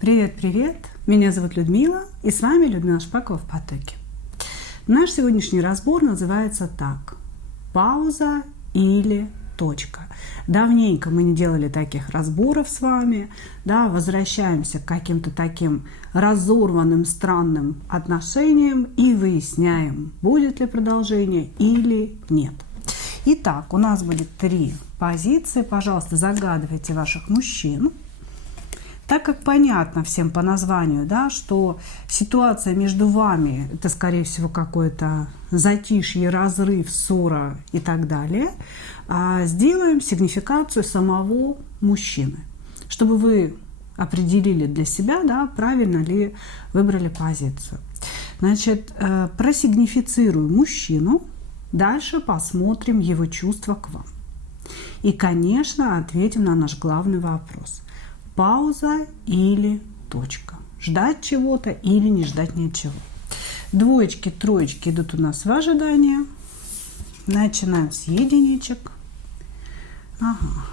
Привет-привет! Меня зовут Людмила, и с вами Людмила Шпакова в потоке. Наш сегодняшний разбор называется так: пауза или точка. Давненько мы не делали таких разборов с вами, да, возвращаемся к каким-то таким разорванным, странным отношениям и выясняем, будет ли продолжение или нет. Итак, у нас будет 3 позиции. Пожалуйста, загадывайте ваших мужчин. Так как понятно всем по названию, да, что ситуация между вами – это, скорее всего, какое-то затишье, разрыв, ссора и так далее, сделаем сигнификацию самого мужчины, чтобы вы определили для себя, да, правильно ли выбрали позицию. Значит, просигнифицирую мужчину, дальше посмотрим его чувства к вам. И, конечно, ответим на наш главный вопрос – пауза или точка. Ждать чего-то или не ждать ничего. 2, 3 идут у нас в ожидание. Начинаем с единичек. Ага.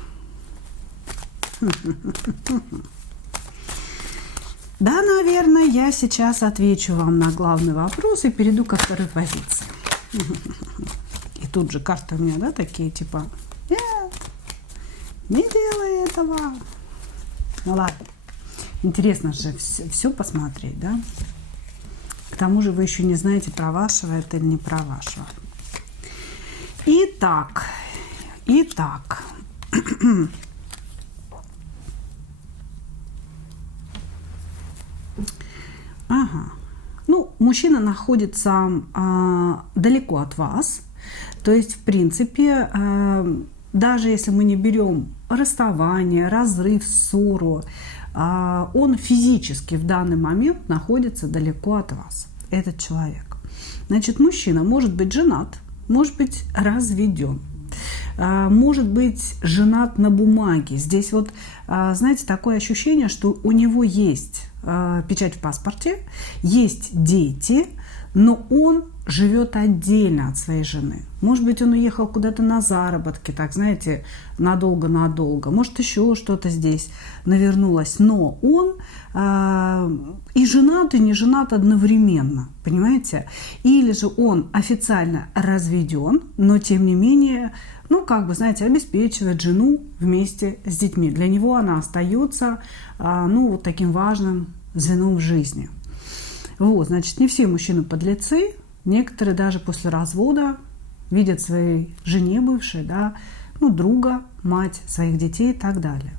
Да, наверное, я сейчас отвечу вам на главный вопрос и перейду ко второй позиции. И тут же карты у меня, да, такие типа: нет, не делай этого. Ну ладно, интересно же все посмотреть, да? К тому же вы еще не знаете, про вашего это или не про вашего. Итак. Ага. Ну, мужчина находится далеко от вас. То есть, в принципе, даже если мы не берем расставание, разрыв, ссору, он физически в данный момент находится далеко от вас, этот человек. Значит, мужчина может быть женат, может быть разведен, может быть женат на бумаге. Здесь вот, знаете, такое ощущение, что у него есть печать в паспорте, есть дети, но он живет отдельно от своей жены. Может быть, он уехал куда-то на заработки, так, знаете, надолго-надолго. Может, еще что-то здесь навернулось. Но он и женат, и не женат одновременно, понимаете? Или же он официально разведен, но, тем не менее, ну, как бы, знаете, обеспечивает жену вместе с детьми. Для него она остается, ну, вот таким важным звеном в жизни. Вот, значит, не все мужчины подлецы. Некоторые даже после развода видят своей жене бывшей, да, ну, друга, мать своих детей и так далее.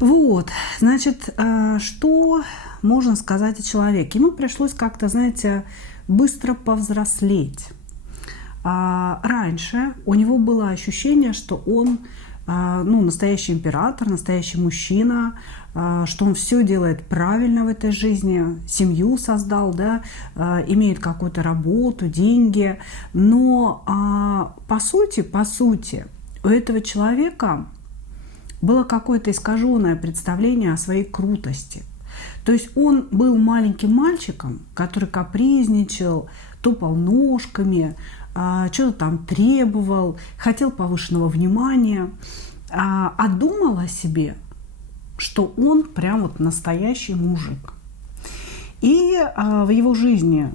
Вот, значит, что можно сказать о человеке? Ему пришлось как-то, знаете, быстро повзрослеть. Раньше у него было ощущение, что он, ну, настоящий император, настоящий мужчина, что он все делает правильно в этой жизни, семью создал, да, имеет какую-то работу, деньги. Но по сути, у этого человека было какое-то искаженное представление о своей крутости. То есть он был маленьким мальчиком, который капризничал, топал ножками, что-то там требовал, хотел повышенного внимания, а думал о себе, что он прям вот настоящий мужик. И в его жизни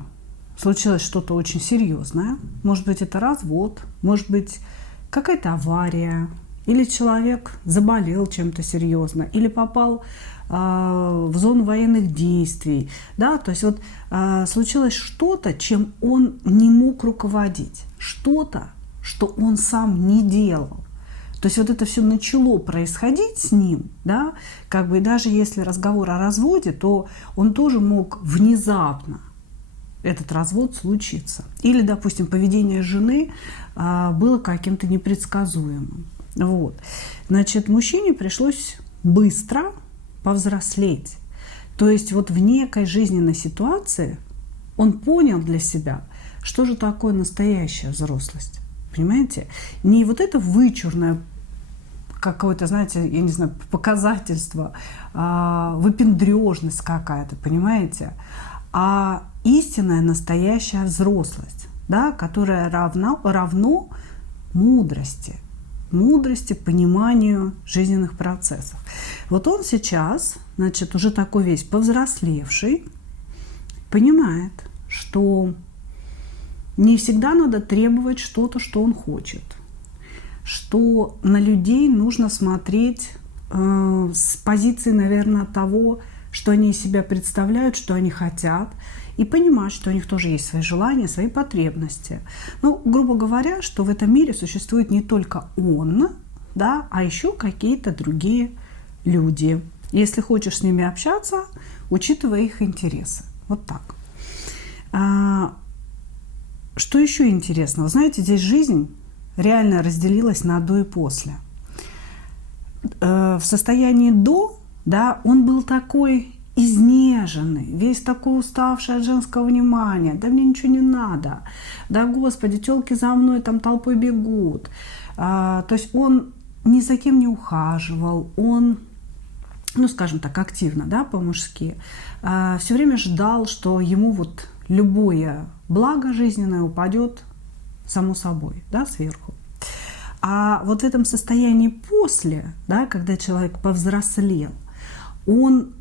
случилось что-то очень серьезное. Может быть, это развод, может быть, какая-то авария, или человек заболел чем-то серьезно, или попал в зону военных действий. Да? То есть вот случилось что-то, чем он не мог руководить, что-то, что он сам не делал. То есть вот это все начало происходить с ним, да, как бы даже если разговор о разводе, то он тоже мог внезапно этот развод случиться. Или, допустим, поведение жены было каким-то непредсказуемым. Вот. Значит, мужчине пришлось быстро повзрослеть. То есть вот в некой жизненной ситуации он понял для себя, что же такое настоящая взрослость. Понимаете? Не вот это вычурное какое-то, знаете, я не знаю, показательство, выпендрежность какая-то, понимаете? А истинная настоящая взрослость, да, которая равно мудрости. мудрости, пониманию жизненных процессов. Вот он сейчас, значит, уже такой весь повзрослевший, понимает, что не всегда надо требовать что-то, что он хочет, что на людей нужно смотреть с позиции, наверное, того, что они из себя представляют, что они хотят, и понимать, что у них тоже есть свои желания, свои потребности. Ну, грубо говоря, что в этом мире существует не только он, да, а еще какие-то другие люди. Если хочешь с ними общаться, учитывая их интересы. Вот так. Что еще интересного? Знаете, здесь жизнь реально разделилась на до и после. В состоянии до, да, он был такой изнеженный, весь такой уставший от женского внимания. Да мне ничего не надо. Да, Господи, тёлки за мной там толпой бегут. То есть он ни за кем не ухаживал, он, ну, скажем так, активно, да, по-мужски, все время ждал, что ему вот любое благо жизненное упадет само собой, да, сверху. А вот в этом состоянии после, да, когда человек повзрослел, он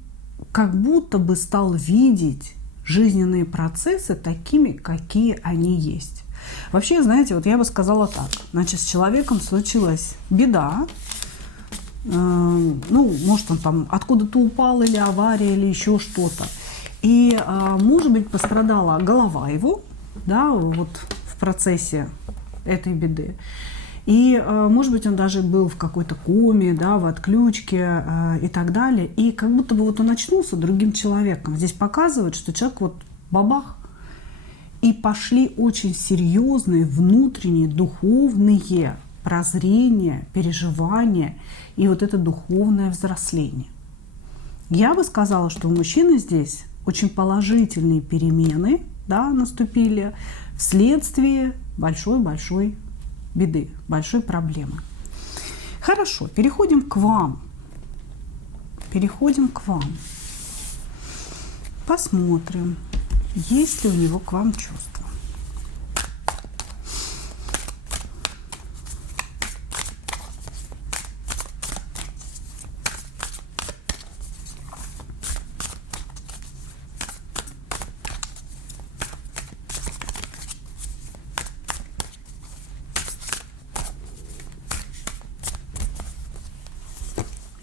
как будто бы стал видеть жизненные процессы такими, какие они есть. Вообще, знаете, вот я бы сказала так. Значит, с человеком случилась беда. Ну, может, он там откуда-то упал, или авария, или еще что-то. И, может быть, пострадала голова его, да, вот в процессе этой беды. И, может быть, он даже был в какой-то коме, да, в отключке и так далее. И как будто бы вот он очнулся другим человеком. Здесь показывает, что человек вот бабах. И пошли очень серьезные внутренние духовные прозрения, переживания и вот это духовное взросление. Я бы сказала, что у мужчины здесь очень положительные перемены, да, наступили вследствие большой-большой беды, большой проблемы. Хорошо, переходим к вам. Переходим к вам. Посмотрим, есть ли у него к вам чувства.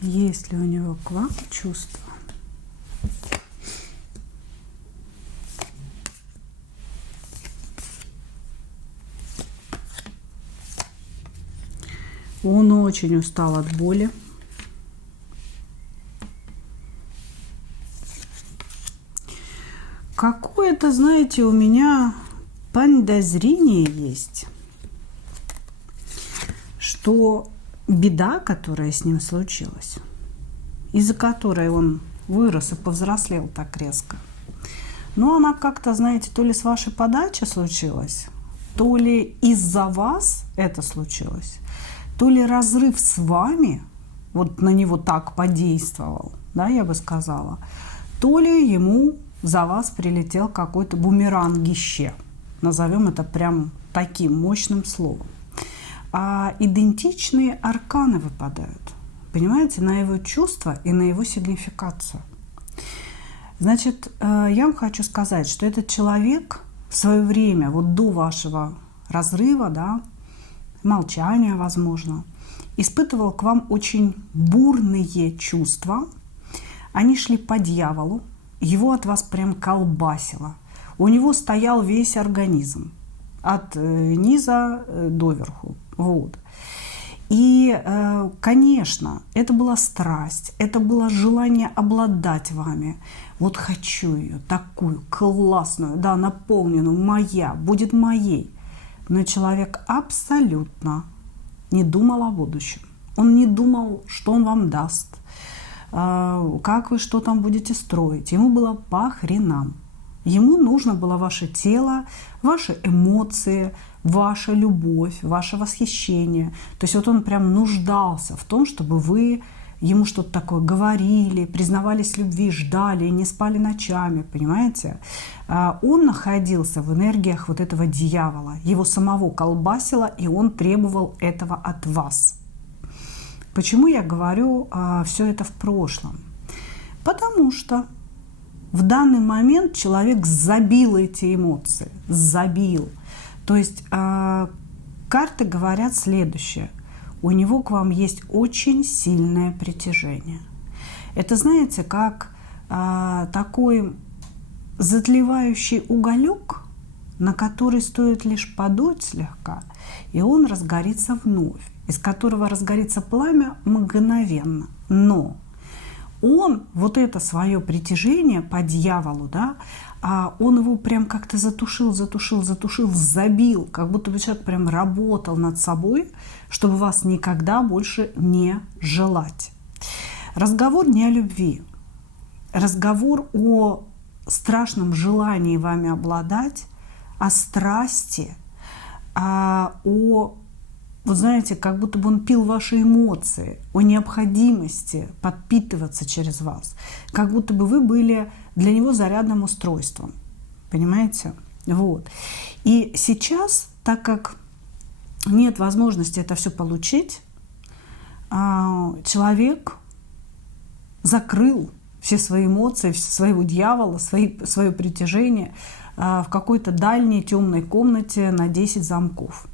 Есть ли у него к вам чувства? Он очень устал от боли. Какое-то, знаете, у меня подозрение есть, что беда, которая с ним случилась, из-за которой он вырос и повзрослел так резко, но она как-то, знаете, то ли с вашей подачи случилась, то ли из-за вас это случилось, то ли разрыв с вами вот на него так подействовал, да, я бы сказала, то ли ему за вас прилетел какой-то бумерангище, назовем это прям таким мощным словом. А идентичные арканы выпадают, понимаете, на его чувства и на его сигнификацию. Значит, я вам хочу сказать, что этот человек в свое время, вот до вашего разрыва, да, молчания, возможно, испытывал к вам очень бурные чувства. Они шли по дьяволу, его от вас прям колбасило. У него стоял весь организм от низа доверху. Вот. И, конечно, это была страсть, это было желание обладать вами. Вот хочу ее, такую классную, да, наполненную, моя, будет моей. Но человек абсолютно не думал о будущем. Он не думал, что он вам даст, как вы что там будете строить. Ему было по хренам. Ему нужно было ваше тело, ваши эмоции, ваша любовь, ваше восхищение. То есть вот он прям нуждался в том, чтобы вы ему что-то такое говорили, признавались в любви, ждали, не спали ночами, понимаете? Он находился в энергиях вот этого дьявола. Его самого колбасило, и он требовал этого от вас. Почему я говорю все это в прошлом? Потому что в данный момент человек забил эти эмоции, забил. То есть карты говорят следующее. У него к вам есть очень сильное притяжение. Это, знаете, как такой затлевающий уголек, на который стоит лишь подуть слегка, и он разгорится вновь, из которого разгорится пламя мгновенно. Но он вот это свое притяжение по дьяволу, да, он его прям как-то затушил, забил, как будто бы человек прям работал над собой, чтобы вас никогда больше не желать. Разговор не о любви. Разговор о страшном желании вами обладать, о страсти, вы знаете, как будто бы он пил ваши эмоции, о необходимости подпитываться через вас, как будто бы вы были для него зарядным устройством. Понимаете? Вот. И сейчас, так как нет возможности это все получить, человек закрыл все свои эмоции, своего дьявола, свое притяжение в какой-то дальней темной комнате на 10 замков.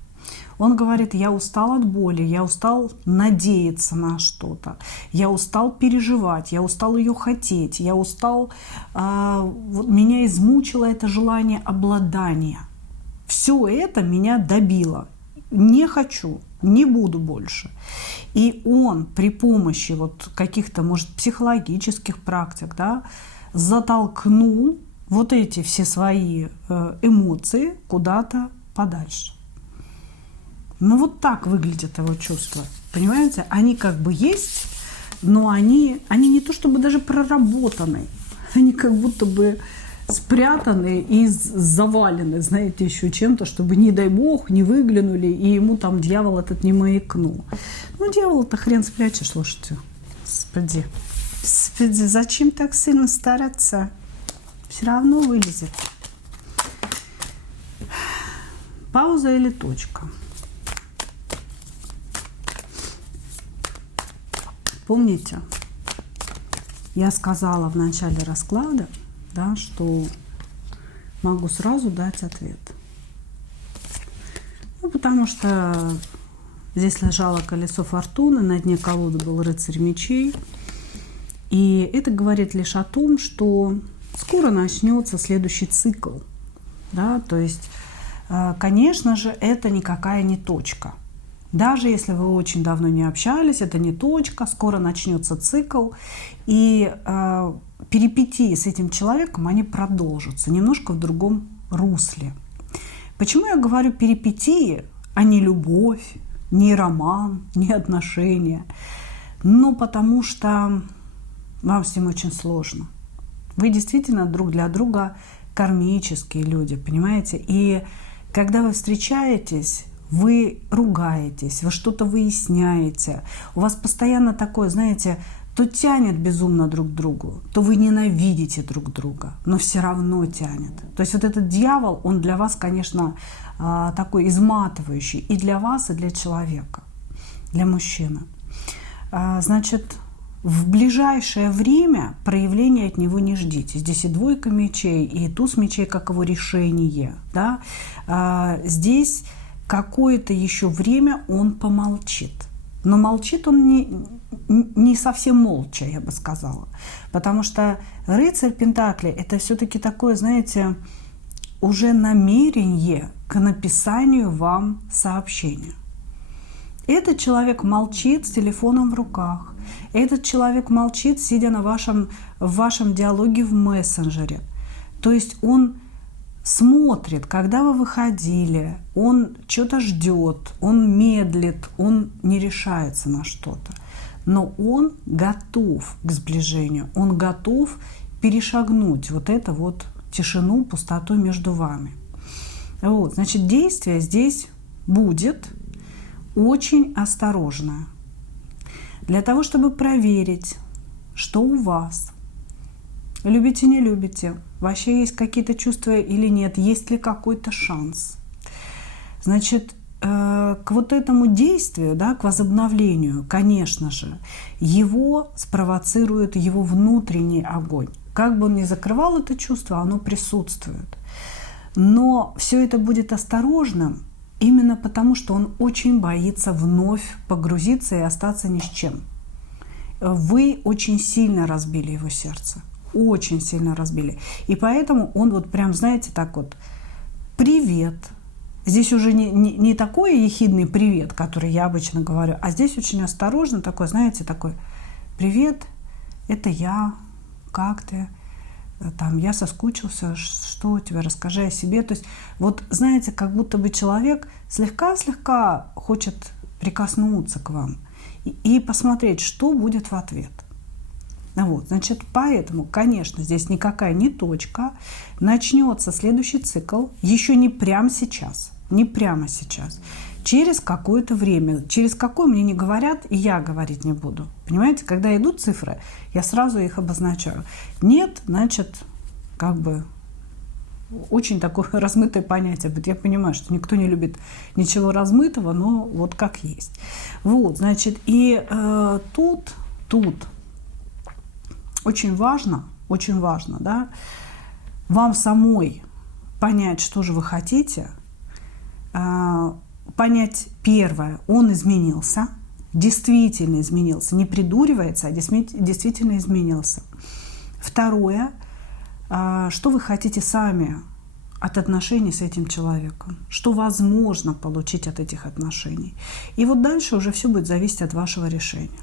Он говорит: я устал от боли, я устал надеяться на что-то, я устал переживать, я устал ее хотеть, я устал, меня измучило это желание обладания. Все это меня добило. Не хочу, не буду больше. И он при помощи вот каких-то, может, психологических практик, да, затолкнул вот эти все свои эмоции куда-то подальше. Ну вот так выглядят его чувства. Понимаете? Они как бы есть, но они не то чтобы даже проработаны. Они как будто бы спрятаны и завалены, знаете, еще чем-то, чтобы, не дай бог, не выглянули, и ему там дьявол этот не маякнул. Ну, дьявол-то хрен спрячешь, слушайте. Господи, зачем так сильно стараться? Все равно вылезет. Пауза или точка? Помните, я сказала в начале расклада, да, что могу сразу дать ответ. Ну, потому что здесь лежало колесо фортуны, на дне колоды был рыцарь мечей. И это говорит лишь о том, что скоро начнется следующий цикл. Да? То есть, конечно же, это никакая не точка. Даже если вы очень давно не общались, это не точка, скоро начнется цикл. И перипетии с этим человеком, они продолжатся немножко в другом русле. Почему я говорю перипетии, а не любовь, не роман, не отношения? Ну, потому что вам с ним очень сложно. Вы действительно друг для друга кармические люди, понимаете? И когда вы встречаетесь, вы ругаетесь, вы что-то выясняете. У вас постоянно такое, знаете, то тянет безумно друг к другу, то вы ненавидите друг друга, но все равно тянет. То есть вот этот дьявол, он для вас, конечно, такой изматывающий и для вас, и для человека, для мужчины. Значит, в ближайшее время проявления от него не ждите. Здесь и двойка мечей, и туз мечей, как его решение. Да? Здесь какое-то еще время он помолчит. Но молчит он не совсем молча, я бы сказала. Потому что рыцарь Пентаклей – это все-таки такое, знаете, уже намерение к написанию вам сообщения. Этот человек молчит с телефоном в руках. Этот человек молчит, сидя в вашем диалоге в мессенджере. То есть он смотрит, когда вы выходили, он что-то ждет, он медлит, он не решается на что-то. Но он готов к сближению, он готов перешагнуть вот эту вот тишину, пустоту между вами. Вот, значит, действие здесь будет очень осторожное. Для того, чтобы проверить, что у вас, любите, не любите, вообще есть какие-то чувства или нет, есть ли какой-то шанс. Значит, к вот этому действию, да, к возобновлению, конечно же, его спровоцирует его внутренний огонь. Как бы он ни закрывал это чувство, оно присутствует. Но все это будет осторожным именно потому, что он очень боится вновь погрузиться и остаться ни с чем. Вы очень сильно разбили его сердце. Очень сильно разбили. И поэтому он вот прям, знаете, так вот, привет. Здесь уже не такой ехидный привет, который я обычно говорю, а здесь очень осторожно такой, знаете, такой, привет, это я, как ты? Там, я соскучился, что у тебя, расскажи о себе. То есть, вот, знаете, как будто бы человек слегка-слегка хочет прикоснуться к вам и посмотреть, что будет в ответ. Вот, значит, поэтому, конечно, здесь никакая не точка. Начнется следующий цикл еще не прямо сейчас. Не прямо сейчас. Через какое-то время. Через какое мне не говорят, и я говорить не буду. Понимаете, когда идут цифры, я сразу их обозначаю. Нет, значит, как бы очень такое размытое понятие. Я понимаю, что никто не любит ничего размытого, но вот как есть. Вот, значит, и тут очень важно, да, вам самой понять, что же вы хотите, понять первое, он изменился, действительно изменился, не придуривается, а действительно изменился. Второе, что вы хотите сами от отношений с этим человеком, что возможно получить от этих отношений. И вот дальше уже все будет зависеть от вашего решения.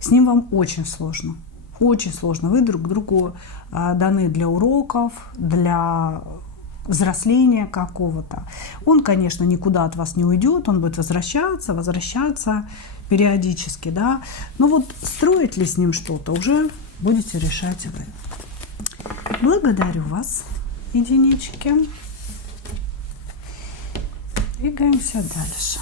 С ним вам очень сложно. Очень сложно. Вы друг другу даны для уроков, для взросления какого-то. Он, конечно, никуда от вас не уйдет, он будет возвращаться периодически, да. Но вот строить ли с ним что-то, уже будете решать вы. Благодарю вас, единички. Двигаемся дальше.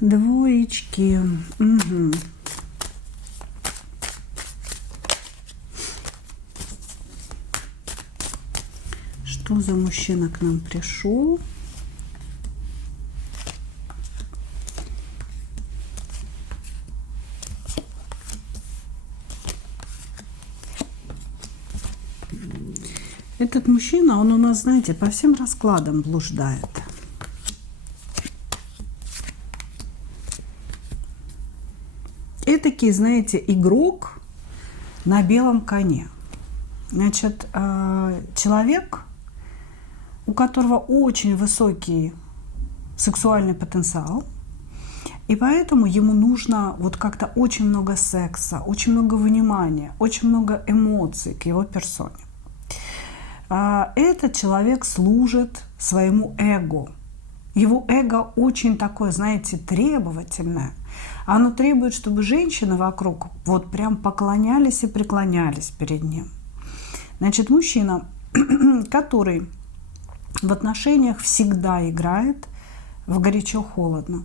Двоечки. Угу. Что за мужчина к нам пришел? Этот мужчина, он у нас, знаете, по всем раскладам блуждает. Этакий, знаете, игрок на белом коне. Значит, человек, у которого очень высокий сексуальный потенциал, и поэтому ему нужно вот как-то очень много секса, очень много внимания, очень много эмоций к его персоне. Этот человек служит своему эго. Его эго очень такое, знаете, требовательное. Оно требует, чтобы женщины вокруг вот прям поклонялись и преклонялись перед ним. Значит, мужчина, который в отношениях всегда играет в горячо-холодно.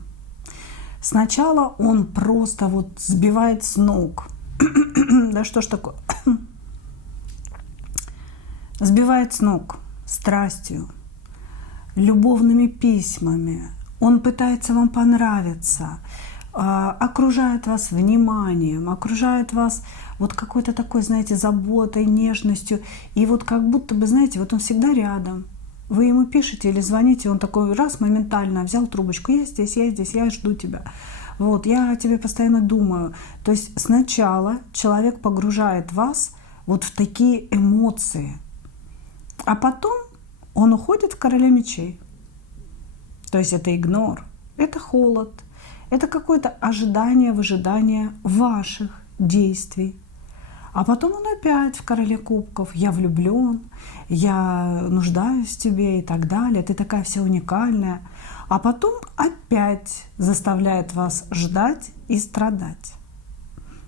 Сначала он просто вот сбивает с ног. Да что ж такое? Сбивает с ног страстью, любовными письмами. Он пытается вам понравиться, окружает вас вниманием, окружает вас вот какой-то такой, знаете, заботой, нежностью. И вот как будто бы, знаете, вот он всегда рядом. Вы ему пишете или звоните, он такой раз моментально взял трубочку. Я здесь, я жду тебя. Вот, я о тебе постоянно думаю. То есть сначала человек погружает вас вот в такие эмоции. А потом он уходит в короля мечей. То есть это игнор, это холод, это какое-то ожидание, выжидание ваших действий. А потом он опять в короле кубков. Я влюблен, я нуждаюсь в тебе и так далее. Ты такая вся уникальная. А потом опять заставляет вас ждать и страдать.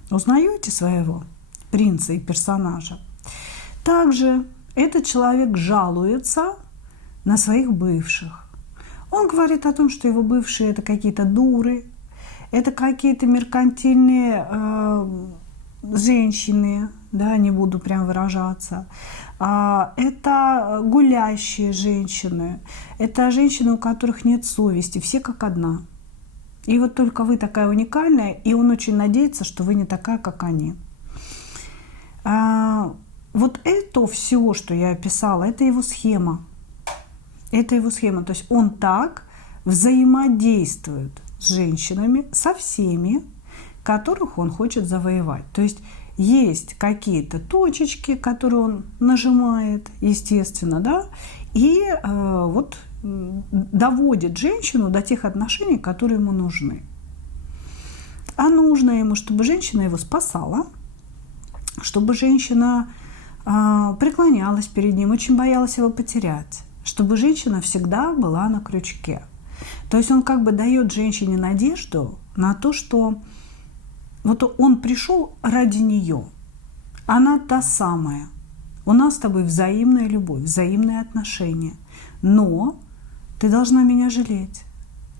Узнаете своего принца и персонажа? Также этот человек жалуется на своих бывших. Он говорит о том, что его бывшие – это какие-то дуры, это какие-то меркантильные женщины, да, не буду прям выражаться. Это гулящие женщины, это женщины, у которых нет совести, все как одна. И вот только вы такая уникальная, и он очень надеется, что вы не такая, как они. Вот это все, что я описала, это его схема. Это его схема. То есть он так взаимодействует с женщинами, со всеми, которых он хочет завоевать. То есть есть какие-то точечки, которые он нажимает, естественно, да, и вот доводит женщину до тех отношений, которые ему нужны. А нужно ему, чтобы женщина его спасала, чтобы женщина преклонялась перед ним, очень боялась его потерять, чтобы женщина всегда была на крючке. То есть он как бы дает женщине надежду на то, что вот он пришел ради нее. Она та самая. У нас с тобой взаимная любовь, взаимные отношения. Но ты должна меня жалеть.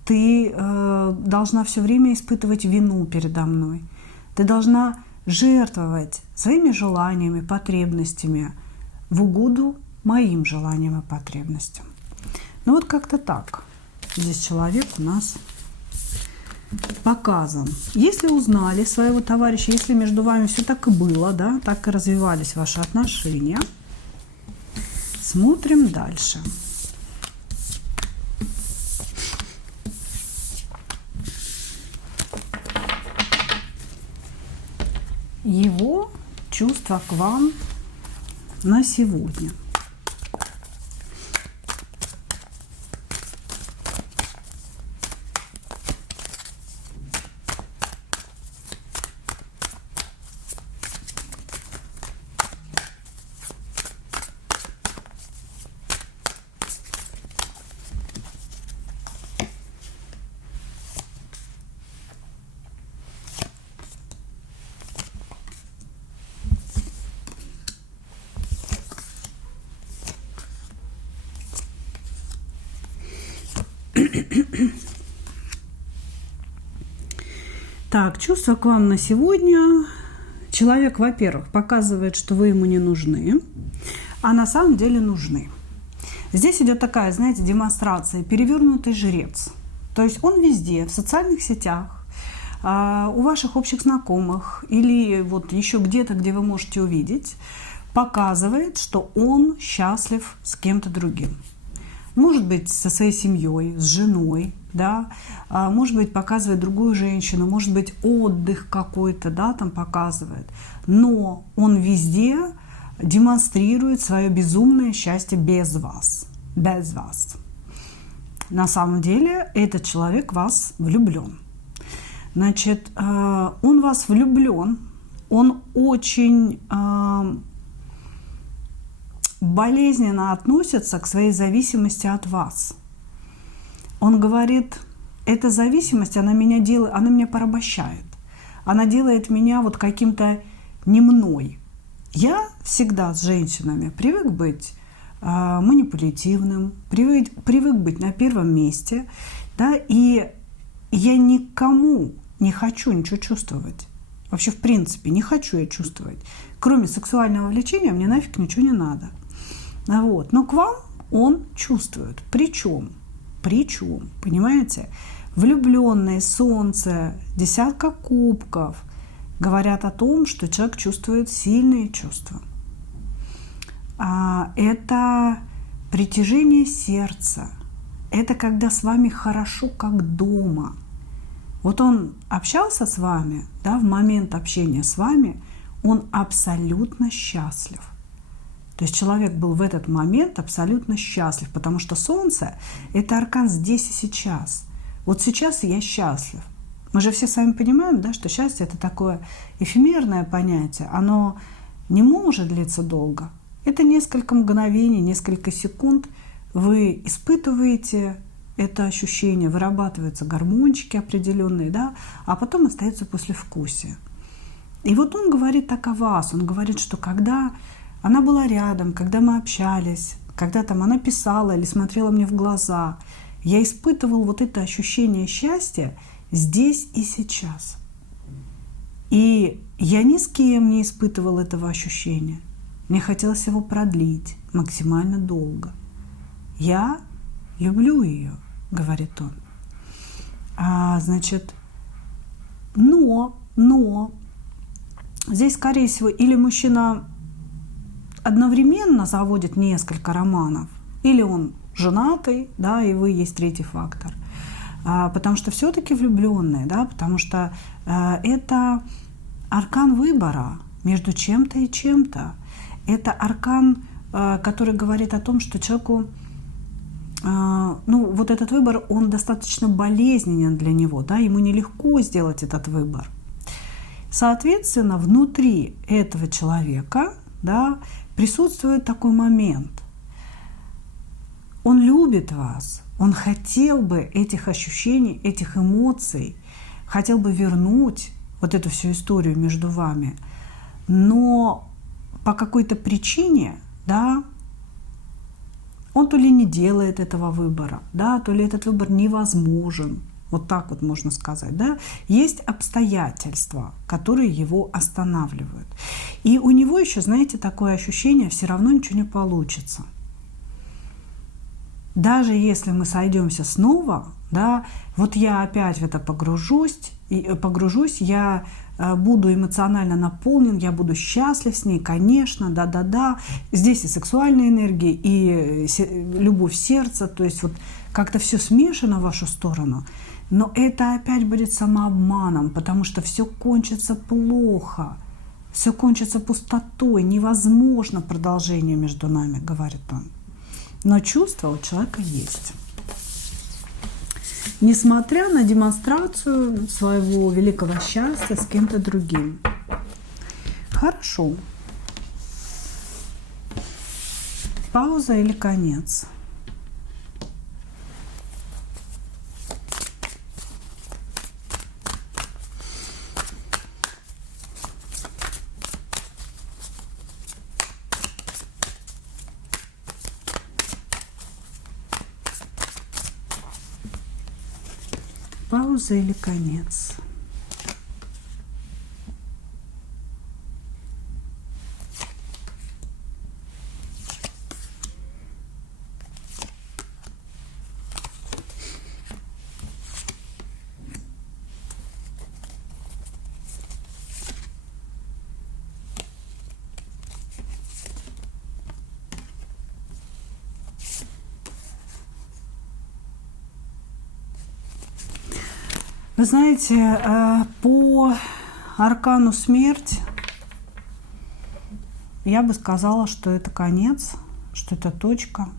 Ты должна все время испытывать вину передо мной. Ты должна жертвовать своими желаниями, потребностями в угоду моим желаниям и потребностям. Ну вот как-то так. Здесь человек у нас показан. Если узнали своего товарища, если между вами все так и было, да, так и развивались ваши отношения, смотрим дальше. Его чувства к вам на сегодня. Так, чувства к вам на сегодня. Человек, во-первых, показывает, что вы ему не нужны, а на самом деле нужны. Здесь идет такая, знаете, демонстрация, перевернутый жрец. То есть он везде, в социальных сетях, у ваших общих знакомых или вот еще где-то, где вы можете увидеть, показывает, что он счастлив с кем-то другим. Может быть, со своей семьей, с женой, да, может быть, показывает другую женщину, может быть, отдых какой-то, да, там показывает. Но он везде демонстрирует свое безумное счастье без вас. Без вас. На самом деле, этот человек в вас влюблен. Значит, он в вас влюблен, он очень болезненно относится к своей зависимости от вас. Он говорит, эта зависимость, она меня порабощает. Она делает меня вот каким-то не мной. Я всегда с женщинами привык быть манипулятивным, привык быть на первом месте, да, и я никому не хочу ничего чувствовать. Вообще, в принципе, не хочу я чувствовать. Кроме сексуального влечения мне нафиг ничего не надо. Вот. Но к вам он чувствует. Причем, понимаете, влюбленное солнце, десятка кубков говорят о том, что человек чувствует сильные чувства. Это притяжение сердца. Это когда с вами хорошо, как дома. Вот он общался с вами, да, в момент общения с вами, он абсолютно счастлив. То есть человек был в этот момент абсолютно счастлив, потому что солнце – это аркан здесь и сейчас. Вот сейчас я счастлив. Мы же все с вами понимаем, да, что счастье – это такое эфемерное понятие. Оно не может длиться долго. Это несколько мгновений, несколько секунд. Вы испытываете это ощущение, вырабатываются гормончики определенные, да, а потом остается послевкусие. И вот он говорит так о вас. Он говорит, что когда она была рядом, когда мы общались, когда там она писала или смотрела мне в глаза. Я испытывал вот это ощущение счастья здесь и сейчас. И я ни с кем не испытывал этого ощущения. Мне хотелось его продлить максимально долго. Я люблю ее, говорит он. Значит, но здесь, скорее всего, или мужчина одновременно заводит несколько романов, или он женатый, да, и вы есть третий фактор. Потому что все-таки влюбленные, да, потому что это аркан выбора между чем-то и чем-то. Это аркан, который говорит о том, что человеку, вот этот выбор, он достаточно болезненен для него, да, ему нелегко сделать этот выбор. Соответственно, внутри этого человека, да, присутствует такой момент. Он любит вас, он хотел бы этих ощущений, этих эмоций, хотел бы вернуть вот эту всю историю между вами, но по какой-то причине, да, он то ли не делает этого выбора, да, то ли этот выбор невозможен, вот так вот можно сказать, да. Есть обстоятельства, которые его останавливают. И у него еще, знаете, такое ощущение, все равно ничего не получится. Даже если мы сойдемся снова, да, вот я опять в это погружусь, я буду эмоционально наполнен, я буду счастлив с ней, конечно, да. Здесь и сексуальная энергия, и любовь сердца, то есть вот как-то все смешано в вашу сторону. Но это опять будет самообманом, потому что все кончится плохо, все кончится пустотой, невозможно продолжение между нами, говорит он. Но чувство у человека есть. Несмотря на демонстрацию своего великого счастья с кем-то другим. Хорошо. Пауза или конец? Пауза или конец? Вы знаете, по аркану смерть я бы сказала, что это конец, что это точка.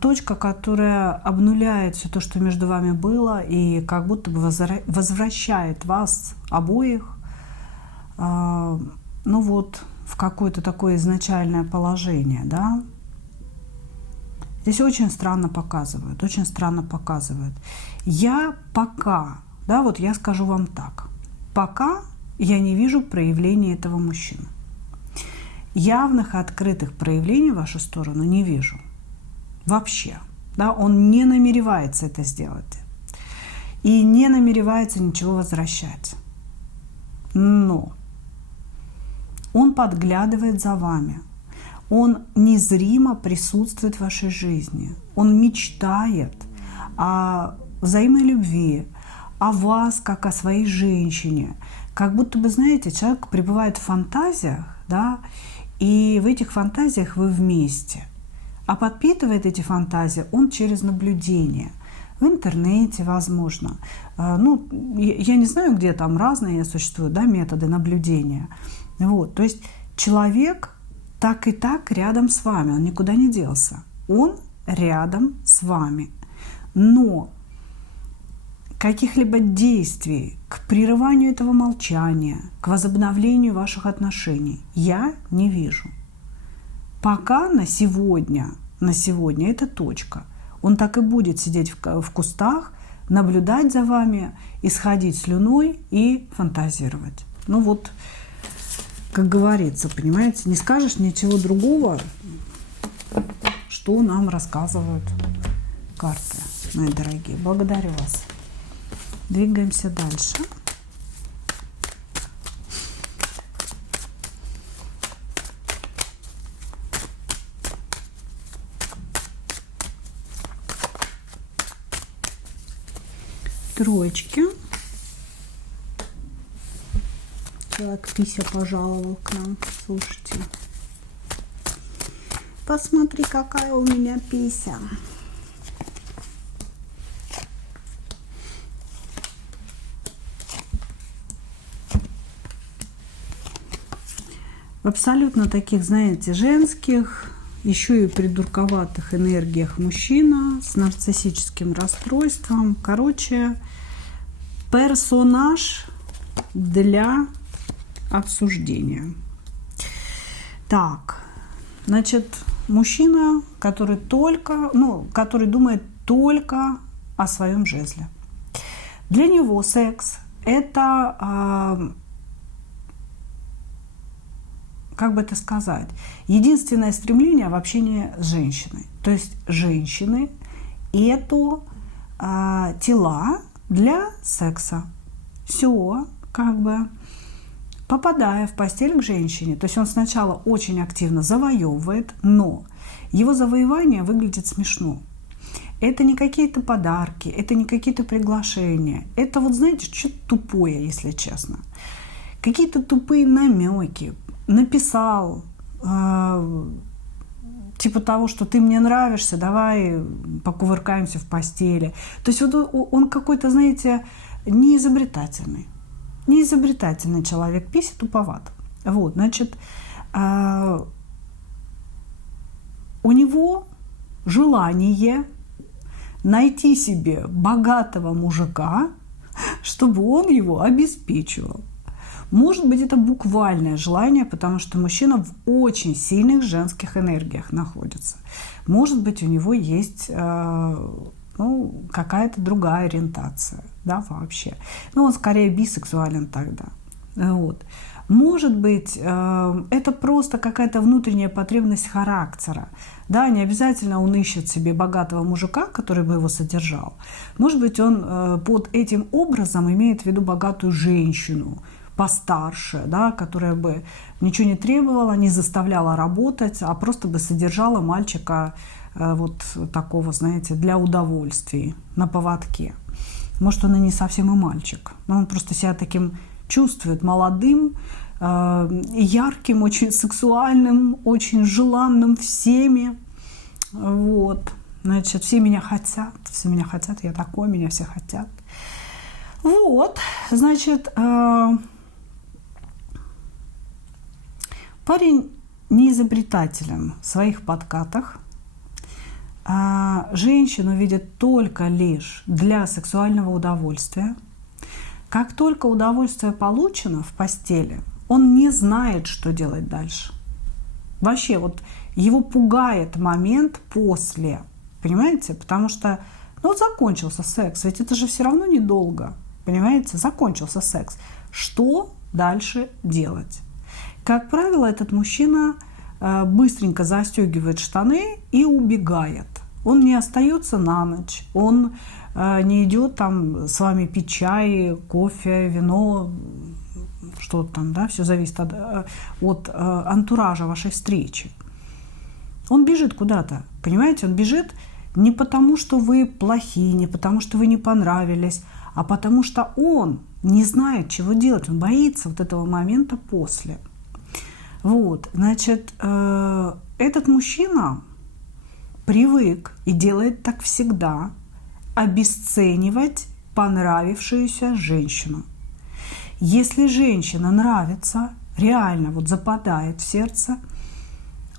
Точка, которая обнуляет все то, что между вами было, и как будто бы возвращает вас обоих, в какое-то такое изначальное положение, да. Здесь очень странно показывают, очень странно показывают. Я пока, да, вот я скажу вам так, пока я не вижу проявления этого мужчины. Явных открытых проявлений в вашу сторону не вижу. Вообще. Да, он не намеревается это сделать. И не намеревается ничего возвращать. Но он подглядывает за вами. Он незримо присутствует в вашей жизни. Он мечтает о взаимной любви, о вас, как о своей женщине. Как будто бы, знаете, человек пребывает в фантазиях, да, и в этих фантазиях вы вместе. А подпитывает эти фантазии он через наблюдение. В интернете, возможно. Я не знаю, где там разные существуют, да, методы наблюдения. Вот. То есть человек так и так рядом с вами, он никуда не делся. Он рядом с вами. Но каких-либо действий к прерыванию этого молчания, к возобновлению ваших отношений я не вижу. Пока на сегодня это точка. Он так и будет сидеть в кустах, наблюдать за вами, исходить слюной и фантазировать. как говорится, понимаете, не скажешь ничего другого, что нам рассказывают карты, мои дорогие. Благодарю вас. Двигаемся дальше. Троечки. Человек пися пожаловал к нам. Слушайте. Посмотри, какая у меня пися. В абсолютно таких, знаете, женских, еще и придурковатых энергиях мужчина с нарциссическим расстройством. Короче, персонаж для обсуждения. Так, значит, мужчина, который который думает только о своем жезле. Для него секс – это, как бы это сказать, единственное стремление в общении с женщиной. То есть женщины – это тела для секса. Все, как бы, попадая в постель к женщине. То есть он сначала очень активно завоевывает, но его завоевание выглядит смешно. Это не какие-то подарки, это не какие-то приглашения. Это вот, знаете, что-то тупое, если честно. Какие-то тупые намеки. Написал, типа того, что ты мне нравишься, давай покувыркаемся в постели. То есть вот он какой-то, знаете, неизобретательный. Неизобретательный человек, пися туповат. Вот, значит, у него желание найти себе богатого мужика, чтобы он его обеспечивал. Может быть, это буквальное желание, потому что мужчина в очень сильных женских энергиях находится. Может быть, у него есть какая-то другая ориентация, да, вообще. Он скорее бисексуален тогда. Вот. Может быть, это просто какая-то внутренняя потребность характера. Да, не обязательно он ищет себе богатого мужика, который бы его содержал. Может быть, он под этим образом имеет в виду богатую женщину, постарше, да, которая бы ничего не требовала, не заставляла работать, а просто бы содержала мальчика вот такого, знаете, для удовольствий на поводке. Может, он и не совсем и мальчик, но он просто себя таким чувствует, молодым, ярким, очень сексуальным, очень желанным всеми. Вот. Значит, все меня хотят, я такой, меня все хотят. Вот, значит, парень не изобретателен в своих подкатах. Женщину видит только лишь для сексуального удовольствия. Как только удовольствие получено в постели, он не знает, что делать дальше. Вообще, вот его пугает момент после, понимаете? Потому что, закончился секс, ведь это же все равно недолго, понимаете? Закончился секс. Что дальше делать? Как правило, этот мужчина быстренько застегивает штаны и убегает. Он не остается на ночь, он не идет там с вами пить чай, кофе, вино, что там, да, все зависит от антуража вашей встречи. Он бежит куда-то, понимаете, он бежит не потому, что вы плохие, не потому, что вы не понравились, а потому что он не знает, чего делать, он боится вот этого момента после. Вот, значит, этот мужчина привык и делает так всегда обесценивать понравившуюся женщину. Если женщина нравится, реально вот западает в сердце,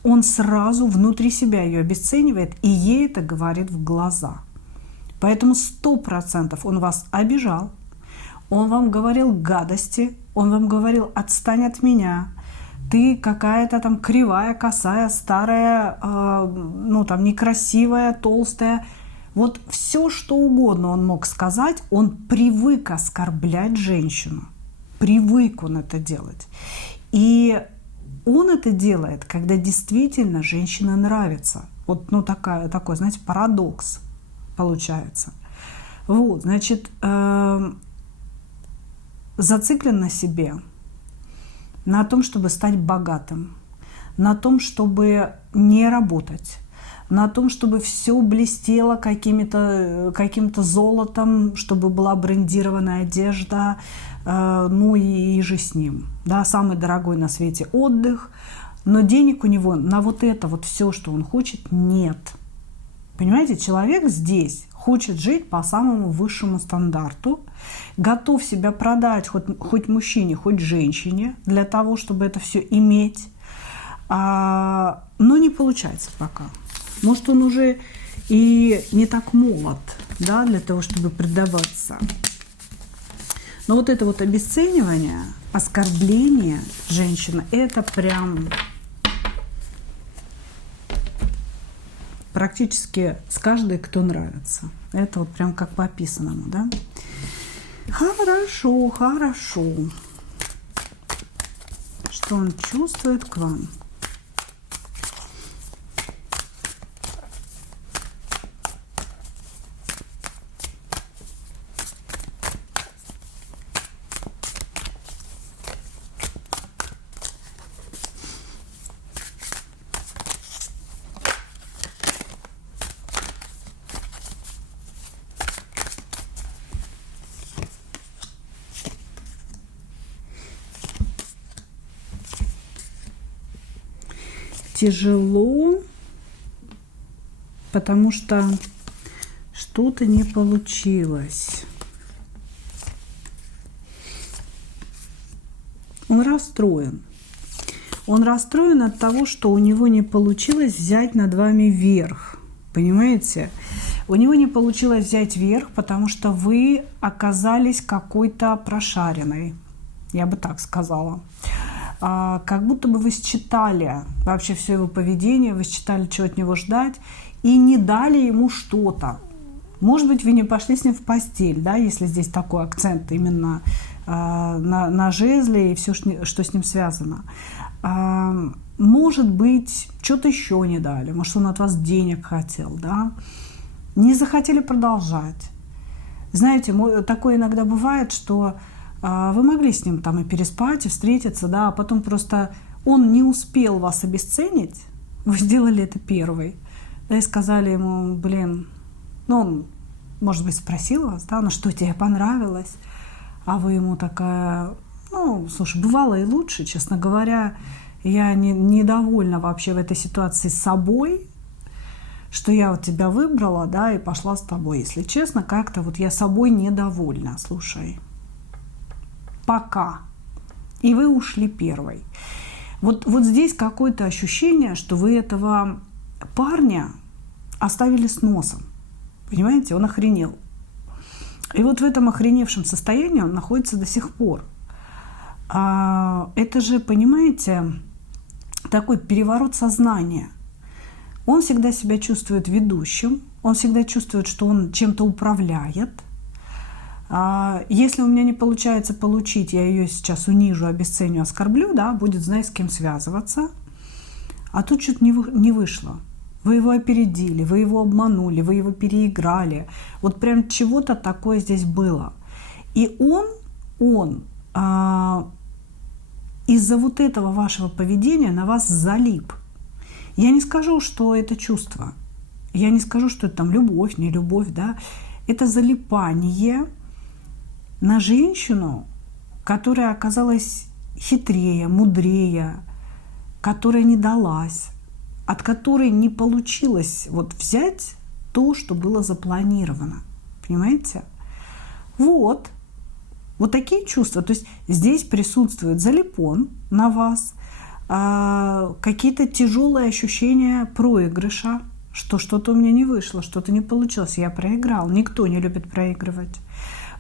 он сразу внутри себя ее обесценивает, и ей это говорит в глаза. Поэтому 100% он вас обижал, он вам говорил гадости, он вам говорил: отстань от меня, ты какая-то там кривая, косая, старая, некрасивая, толстая. Вот все, что угодно он мог сказать, он привык оскорблять женщину. Привык он это делать. И он это делает, когда действительно женщина нравится. Вот, ну, такой, знаете, парадокс получается. Вот, значит, зациклен на себе, на том, чтобы стать богатым, на том, чтобы не работать, на том, чтобы все блестело каким-то золотом, чтобы была брендированная одежда, ну и же с ним. Да, самый дорогой на свете отдых, но денег у него на вот это вот все, что он хочет, нет. Понимаете, человек здесь хочет жить по самому высшему стандарту, готов себя продать хоть мужчине, хоть женщине для того, чтобы это все иметь, но не получается пока. Может, он уже и не так молод, да, для того, чтобы предаваться. Но вот это вот обесценивание, оскорбление женщины, это прям практически с каждой, кто нравится. Это вот прям как по описанному, да? Хорошо, хорошо. Что он чувствует к вам? Тяжело, потому что что-то не получилось. Он расстроен. Он расстроен от того, что у него не получилось взять над вами верх. Понимаете? У него не получилось взять верх, потому что вы оказались какой-то прошаренной. Я бы так сказала. Как будто бы вы считали вообще все его поведение, вы считали, что от него ждать, и не дали ему что-то. Может быть, вы не пошли с ним в постель, да, если здесь такой акцент именно на жезле и все, что с ним связано. Может быть, что-то еще не дали, может, он от вас денег хотел, да, не захотели продолжать. Знаете, такое иногда бывает, что вы могли с ним там и переспать, и встретиться, да, а потом просто он не успел вас обесценить, вы сделали это первой, да, и сказали ему, блин, ну, он, может быть, спросил вас, да, ну, что тебе понравилось, а вы ему такая, ну, слушай, бывало и лучше, честно говоря, я недовольна вообще в этой ситуации с собой, что я вот тебя выбрала, да, и пошла с тобой, если честно, как-то вот я собой недовольна, слушай. Пока. И вы ушли первой. Вот здесь какое-то ощущение, что вы этого парня оставили с носом. Понимаете? Он охренел. И вот в этом охреневшем состоянии он находится до сих пор. Это же, понимаете, такой переворот сознания. Он всегда себя чувствует ведущим. Он всегда чувствует, что он чем-то управляет. Если у меня не получается получить, я ее сейчас унижу, обесценю, оскорблю, да, будет знать, с кем связываться. А тут что-то не вышло. Вы его опередили, вы его обманули, вы его переиграли. Вот прям чего-то такое здесь было. И он из-за вот этого вашего поведения на вас залип. Я не скажу, что это чувство. Я не скажу, что это там любовь, не любовь, да. Это залипание на женщину, которая оказалась хитрее, мудрее, которая не далась, от которой не получилось вот взять то, что было запланировано. Понимаете? Вот такие чувства. То есть здесь присутствует залипон на вас, какие-то тяжелые ощущения проигрыша, что что-то у меня не вышло, что-то не получилось, я проиграл. Никто не любит проигрывать.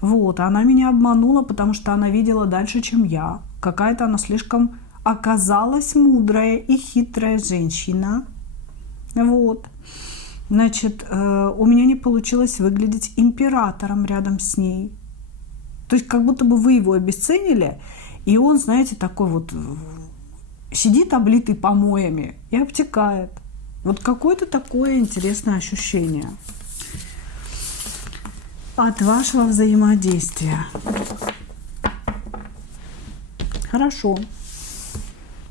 Вот, она меня обманула, потому что она видела дальше, чем я. Какая-то она слишком оказалась мудрая и хитрая женщина. Вот. Значит, у меня не получилось выглядеть императором рядом с ней. То есть как будто бы вы его обесценили, и он, знаете, такой вот сидит облитый помоями и обтекает. Вот какое-то такое интересное ощущение от вашего взаимодействия. Хорошо.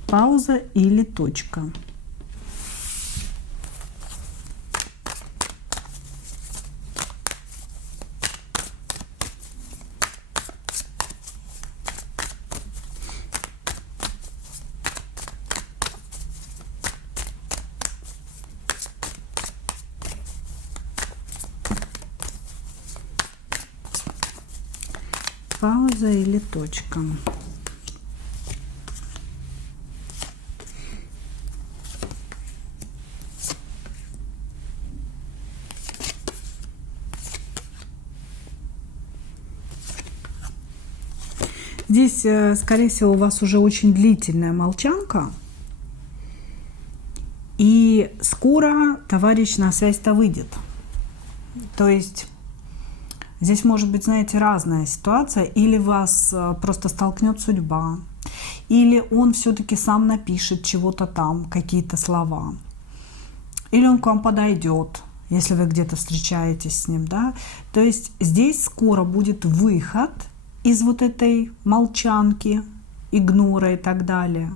Пауза или точка. Пауза или точка. Здесь, скорее всего, у вас уже очень длительная молчанка. И скоро товарищ на связь-то выйдет. То есть здесь может быть, знаете, разная ситуация. Или вас просто столкнет судьба, или он все-таки сам напишет чего-то там, какие-то слова. Или он к вам подойдет, если вы где-то встречаетесь с ним, да. То есть здесь скоро будет выход из вот этой молчанки, игнора и так далее.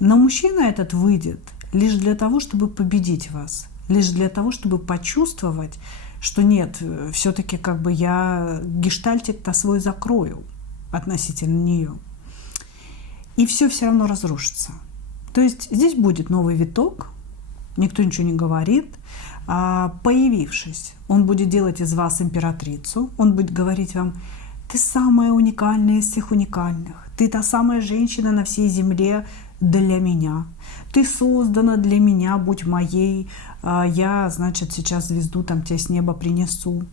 Но мужчина этот выйдет лишь для того, чтобы победить вас, лишь для того, чтобы почувствовать, что нет, все-таки как бы я гештальтик-то свой закрою относительно нее. И все равно разрушится. То есть здесь будет новый виток, никто ничего не говорит. Появившись, он будет делать из вас императрицу, он будет говорить вам: ты самая уникальная из всех уникальных, ты та самая женщина на всей земле для меня, ты создана для меня, будь моей, я, значит, сейчас звезду там тебе с неба принесу.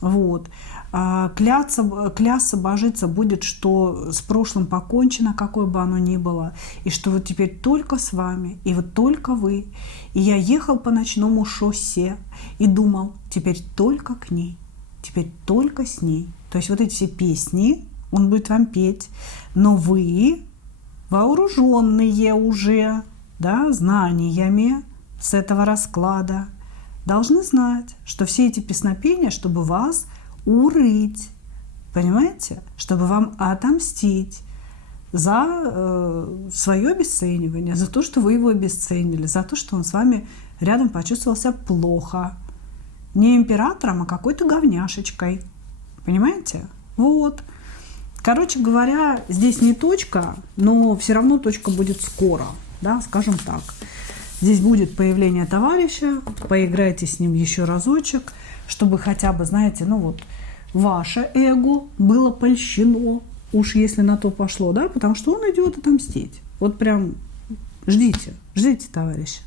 Вот. Клясться, божиться будет, что с прошлым покончено, какое бы оно ни было, и что вот теперь только с вами, и вот только вы. И я ехал по ночному шоссе и думал, теперь только к ней, теперь только с ней. То есть вот эти все песни он будет вам петь, но вы, вооруженные уже, да, знаниями с этого расклада, должны знать, что все эти песнопения, чтобы вас урыть, понимаете, чтобы вам отомстить за свое обесценивание, за то, что вы его обесценили, за то, что он с вами рядом почувствовал себя плохо. Не императором, а какой-то говняшечкой. Понимаете? Вот. Короче говоря, здесь не точка, но все равно точка будет скоро, да, скажем так. Здесь будет появление товарища, поиграйте с ним еще разочек, чтобы хотя бы, знаете, ну вот, ваше эго было польщено, уж если на то пошло, да, потому что он идет отомстить. Вот прям ждите, ждите, товарищи.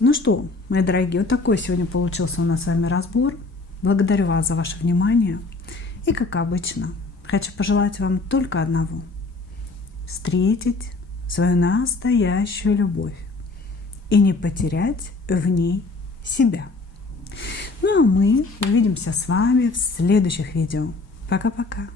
Ну что, мои дорогие, вот такой сегодня получился у нас с вами разбор. Благодарю вас за ваше внимание. И, как обычно, хочу пожелать вам только одного. Встретить свою настоящую любовь и не потерять в ней себя. Ну а мы увидимся с вами в следующих видео. Пока-пока.